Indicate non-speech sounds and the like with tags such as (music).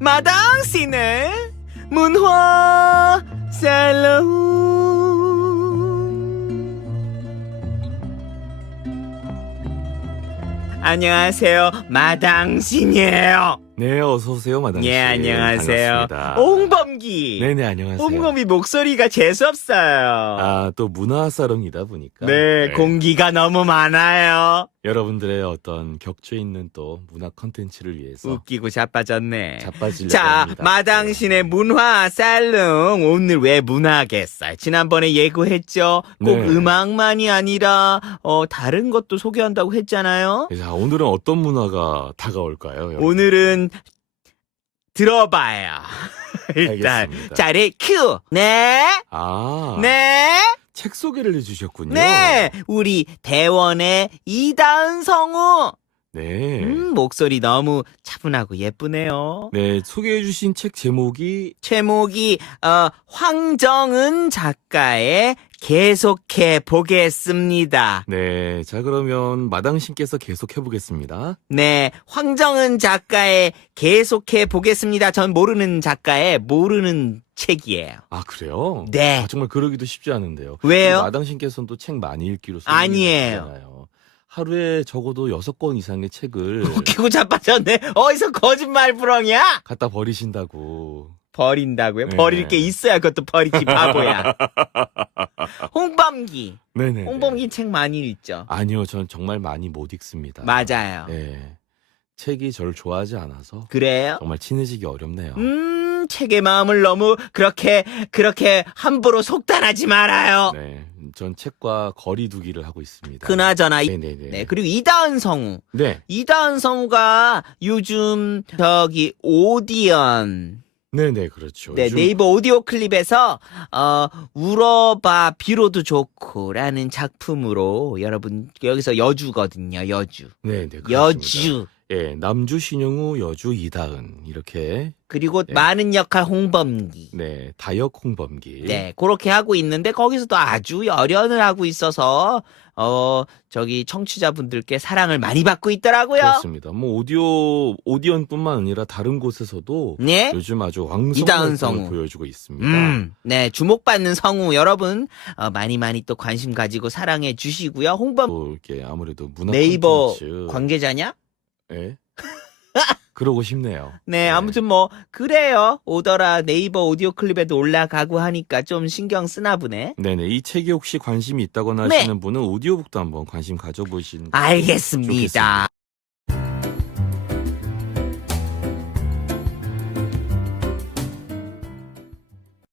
마당씨네. 문화 살롱 안녕하세요. 마당씨예요 네, 어서 오세요, 마당 씨. 예 안녕하세요 반갑습니다. 홍범기 네네, 안녕하세요. 홍범이 목소리가 재수없어요 아, 또 문화 사롱이다 보니까. 네, 공기가 너무 많아요 여러분들의 어떤 격조 있는 또 문화 컨텐츠를 위해서 웃기고 자빠졌네 자빠지려고 자, 합니다. 마당신의 문화 살롱 오늘 왜 문화겠어요? 지난번에 예고했죠. 꼭 네. 음악만이 아니라 어 다른 것도 소개한다고 했잖아요. 네. 자, 오늘은 어떤 문화가 다가올까요? 여러분? 오늘은 들어봐요. (laughs) 일단 알겠습니다. 자리 큐. 네. 아, 네. 책 소개를 해주셨군요. 네. 우리 대원의 이다은 성우. 네. 음, 목소리 너무 차분하고 예쁘네요. 네, 소개해주신 책 제목이 제목이 어, 황정은 작가의 계속해 보겠습니다. 네, 자 그러면 마당신께서 계속 해보겠습니다. 네, 황정은 작가의 계속해 보겠습니다. 전 모르는 작가의 모르는 책이에요. 아 그래요? 네. 아, 정말 그러기도 쉽지 않은데요. 왜요? 마당신께서는 또 책 많이 읽기로 아니에요. 소문이잖아요. 하루에 적어도 여섯 권 이상의 책을 (laughs) 웃기고 자빠졌네. 어디서 거짓말 부렁이야? 갖다 버리신다고. 버린다고요? 네. 버릴 게 있어야 그것도 버리지 바보야. (laughs) (laughs) 홍범기. 네네. 홍범기 책 많이 읽죠. 아니요, 전 정말 많이 못 읽습니다. 맞아요. 네. 책이 저를 좋아하지 않아서 그래요? 정말 친해지기 어렵네요. 음, 책의 마음을 너무 그렇게 그렇게 함부로 속단하지 말아요. 네, 전 책과 거리두기를 하고 있습니다. 그나저나 이- 네네네. 네, 그리고 이다은 성우. 네, 이다은 성우가 요즘 저기 오디언 네네 그렇죠. 네, 요즘- 네이버 오디오 클립에서 어 울어봐 비로도 좋고라는 작품으로 여러분 여기서 여주거든요. 여주. 네네 그렇습니다. 여주. 예, 남주 신영우, 여주 이다은 이렇게 그리고 네. 많은 역할 홍범기. 네 다역 홍범기. 네, 그렇게 하고 있는데 거기서도 아주 열연을 하고 있어서 어 저기 청취자분들께 사랑을 많이 받고 있더라고요. 그렇습니다. 뭐 오디오 오디언뿐만 아니라 다른 곳에서도 네. 요즘 아주 이다은 활동을 성우. 보여주고 있습니다. 음, 네, 주목받는 성우 여러분 어, 많이 많이 또 관심 가지고 사랑해 주시고요. 홍범 또 이렇게 아무래도 문화 네이버 콘텐츠 관계자냐? 예. (laughs) 그러고 싶네요. 네, 아무튼 뭐 그래요. 오더라 네이버 오디오 클립에도 올라가고 하니까 좀 신경 쓰나 보네. 네네 이 책에 혹시 관심이 있다거나 네. 하시는 분은 오디오북도 한번 관심 가져보시는 게 알겠습니다. 좋겠습니다.